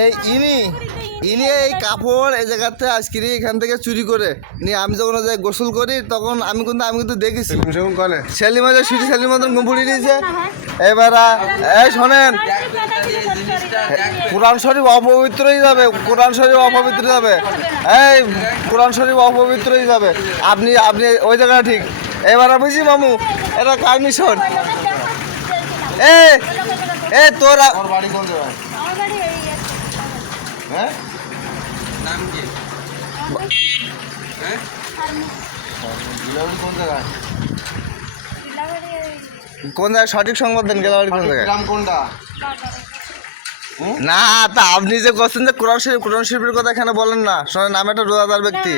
এই ইনি এই কাপড় এই জায়গাতে আজকে এখান থেকে চুরি করে নিয়ে আমি যখন যাই গোসল করি তখন আমি কিন্তু দেখেছি সেলিমাদের সুইটি সেলিম মতন গুম্পুড়ি দিয়েছে। এবার এই শোনেন, কোরআন শরীফ অপবিত্রই যাবে, কোরআন শরীফ অপবিত্র যাবে, এই কোরআন শরীফ অপবিত্রই যাবে। আপনি ওই জায়গাটা ঠিক। এবার বুঝি মামু এটা কার মিশন? এ তোর বাড়ি কোন জায়গায়? হ্যাঁ নাম কি? হ্যাঁ কোন জায়গায়? কোন জায়গায় সঠিক সংবাদ দেন? গেলাবাড়ি কোন জায়গায়? গ্রাম কোনটা? না তা আপনি যে বলছেন যে কোরআন শরীফের কথা এখানে বলেন না। শোনেন, আমি একটা রোজাদার ব্যক্তি।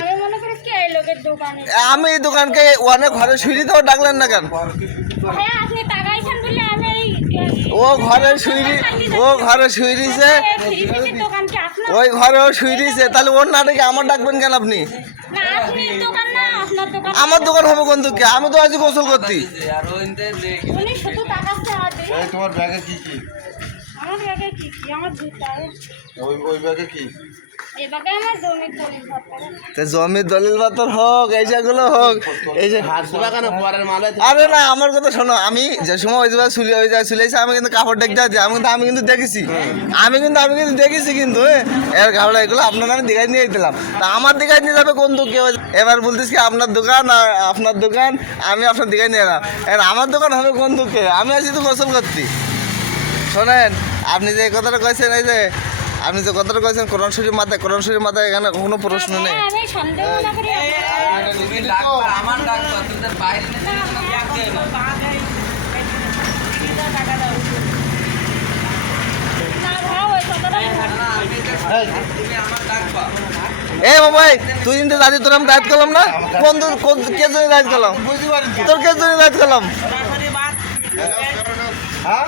আমি এই দোকানকে অনেক ঘরে শুই দিতেও ডাকলেন না কেন? ও ঘরে শুই দিছে, ওই ঘরেও শুই দিছে, তাহলে ওর না ডেকে আমার ডাকবেন কেন আপনি? আমার দোকান হবে কোন দুঃখে? আমি তো আজকে গোসল করছি। তোমার ব্যাগে কি কি? আমার ব্যাগে কি কি? আমার জুতা। ওই ব্যাগে কি? এই ব্যাগে আমার জমির দলিল পত্র হোক, এই যেগুলো হোক, এই যে আরে না আমার কথা শোনো, আমি যে সময় ওই জায়গায় চুলেছি আমি কিন্তু কাপড় দেখতে যাচ্ছি, আমি কিন্তু দেখেছি, আমি কিন্তু দেখেছি কিন্তু এর কাপড় এগুলো আপনার আমি দেখাই নিয়ে দিলাম। তা আমার দেখাই নিয়ে যাবে কোন দুঃখে? এবার বলতেছি কি আপনার দোকান আর আপনার দোকান, আমি আপনার দেখাই নিয়ে এলাম। এবার আমার দোকান হবে কোন দুঃখে? আমি আছি তো গোসল করছি। শোনেন, আপনি যে কথাটা কয়েছেন, এই যে আপনি যে কথাটা কয়েছেন কোরআন শরীফ মাথায় এখানে কোনো প্রশ্ন নেই। এ বাবাই, তুই কিন্তু দাদি তোর আমি দায়িত্ব করলাম না? কোন কে জন্য দায়িত্ব করলাম? তোর কে জন্য দায়িত্ব করলাম? হ্যাঁ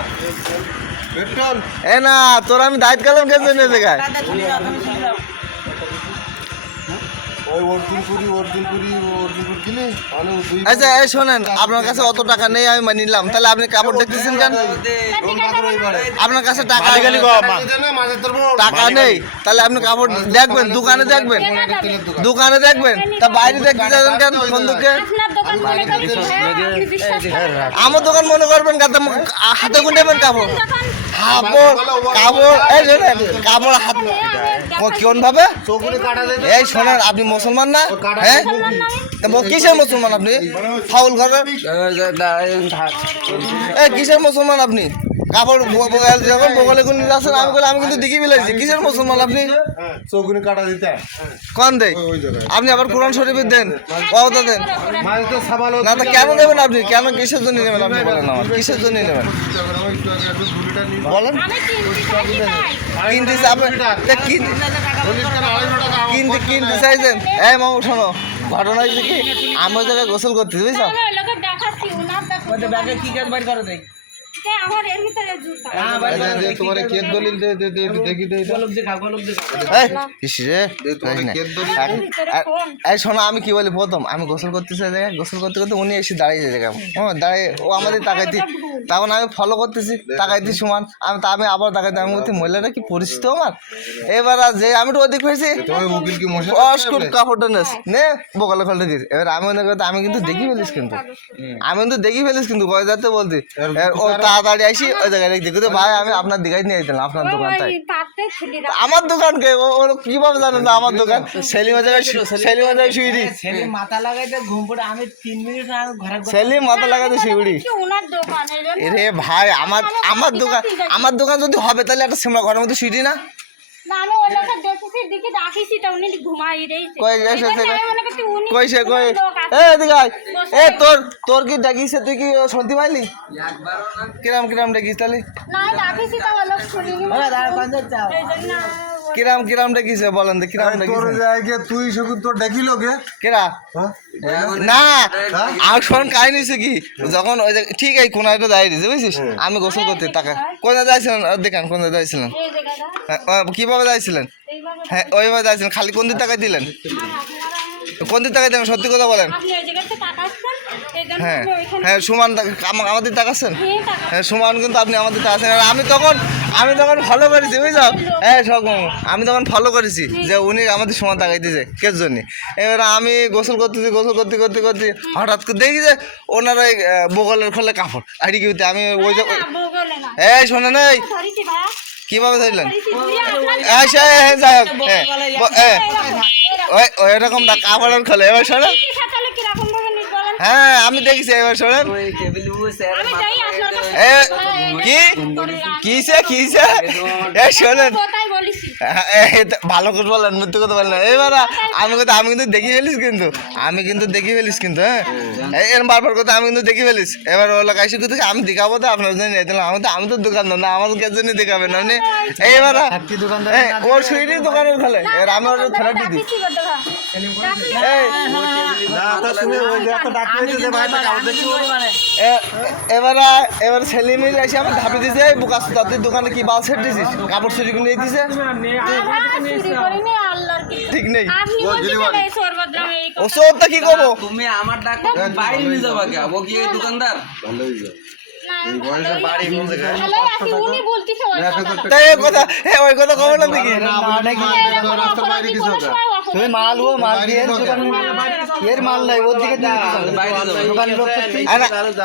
এ না, তোর আমি দায়িত্ব করলাম কে জন্য জায়গায়? আচ্ছা এই শোনেন, আপনার কাছে অত টাকা নেই আমি মানিলাম, তাহলে আপনি কাপড় দেখতেছেন কেন? আপনার কাছে টাকা নেই, তাহলে আপনি কাপড় দেখবেন দোকানে দেখবেন, তা বাইরে দেখতে যাবেন কেন বন্ধুকে? আমার দোকান মনে করবেন হাতে গুনবেন কাপড় হাত কোন ভাবে? এই শোনেন, আপনি মুসলমান না? হ্যাঁ কিসের মুসলমান আপনি? ফাউল ঘরের কিসের মুসলমান আপনি? কাপড় যখন বগলে গুন যাচ্ছেন আমি কিন্তু দেখি ফেলেছি। কিসের মুসলমান আপনি? চৌকুনি কাটা দিতে কন দেয়? আপনি আবার কোরআন শরীফের দেন, কত দেন না? তা কেন দেবেন আপনি? কেন কিসের জন্য নেবেন আপনি বলেন? আমার কিসের জন্য নেবেন বলেন? কিনতে চাইছেন? এই মামু শোনো, ঘটনা হয়েছে কি, আমি ওই জায়গায় গোসল করতেছি বুঝছো? শোনো, আমি কি বলি, প্রথম আমি গোসল করতেছি, গোসল করতে করতে উনি এসে দাঁড়িয়ে যায়, দাঁড়িয়ে ও আমাদের তাকাইতি, তখন আমি ফলো করতেছি, তাকাইতি সমান আমি আবার তাকাইতে, আমি বলছি মহিলাটা কি পরিচিত আমার। এবার যে আমি তো ওদিক হয়েছি কাপড়টা নে বোকালে ফলটা গেছি। এবার আমি কিন্তু দেখি ফেলিস, কিন্তু কয় যাতে বলছি ও তাড়াতাড়ি আসি ওই জায়গায় দেখতে ভাই আমি আপনার দিঘায় নিয়ে যেতাম আপনার দোকানটাই। আমার দোকানকে ও কিভাবে জানেন না আমার দোকান? সেলিম শুইরি মাথা লাগাইতে ঘুম পড়ে আমি 3 মিনিট সেলিম মাথা লাগাইতে শিউড়ি। রে ভাই আমার দোকান যদি হবে তাহলে একটা সিমলা ঘরের মধ্যে শুইরি না? তোর কি ডাকিছে? তুই কি শুনতে পাইলি? কিরাম ডাকিস তাহলে? কিরাম ডাকিছে বলেন? কিরাম তুই তোর ডাকিল কেরা না? আর শোন কাহিনী কি, যখন ওই ঠিক এই কোনাটা দাঁড়িয়ে দিয়েছে বুঝছিস, আমি গোসল করতে টাকা কোথায় যাইছিলেন দেখান, কোথায় যাইছিলেন? কিভাবে যাইছিলেন? হ্যাঁ ওইভাবে যাইছিলেন, খালি কোন দিন টাকা দিলেন? কোন দিন টাকা দিলেন? সত্যি কথা বলেন। হ্যাঁ হ্যাঁ সুমান আমাদের তাকাচ্ছেন হ্যাঁ সুমান কিন্তু আপনি আমাদের তাকাচ্ছেন আর আমি তখন ফলো করেছি বুঝছো হ্যাঁ সব আমি তখন ফলো করেছি যে উনি আমাদের সমান তাকাইতেছে কে জন্য এবার আমি গোসল করতেছি হঠাৎ করে দেখি যে ওনার ওই বগলের খোলে কাপড় আড়ি কি আমি ওই যে এই শোনেন এই কিভাবে ধরলেন যাই হোক হ্যাঁ ওই এরকম না কাপড়ের খোলে এবার শোনেন হ্যাঁ আমি দেখেছি এবার শোনেন কিসে শোনেন ভালো করে বলেন মৃত্যু কথা বলেন এবার আমি কিন্তু দেখি ফেলিস কিন্তু হ্যাঁ এরকম বারবার কথা আমি কিন্তু দেখি ফেলিস এবার ওলা কাইসি কিন্তু আমি দেখাবো তো আপনার জন্য আমি তো দোকানদার না আমার জন্য দেখাবেন আপনি এইবার ওর সুইটির দোকানের খোলে এবার আমি ওর থেরাপি দিই এবার ছেলে মেয়ে এসে আমার ধাপি দিয়েছে বুকা তাদের দোকানে কি বাল সেট দিছিস কাপড় চুরি করে নিয়ে দিছে ঠিক নেই ও সবটা কি করবো তুমি আমার ডাক বাইরে নিয়ে যাবা কে ও কি দোকানদার ওই কথা কবে না দেখি তুমি মাল ও মাল দিয়ে এর মাল নাই ওর দিকে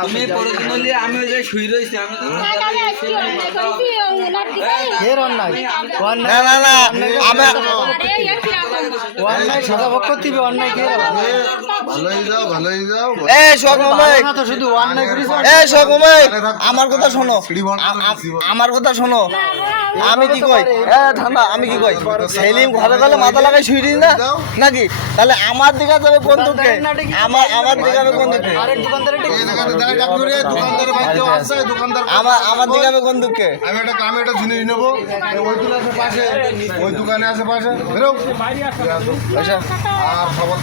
তুমি পরদিন আমি ওই যে শুই রইছি আমি এর অন্যায় না আমি অন্যায় সদা ভোগ করতে হবে অন্যায় কে ভালোই যাও তো শুধু অন্যায় করিস আমার কথা শোনো আমি কি কই ঠান্ডা আমি কি কই সেলিম ঘরে গেলে মাথা লাগাই শুই দিই না নাকি তাহলে আমার দিকে যাবে কোন দিকে আমার দিকে যাবে কোন দিকে আমার দিকে যাবে কোন দিকে আমি একটা জিনিস নেবো ওই দোকানে আছে পাশে বেরো আর খবর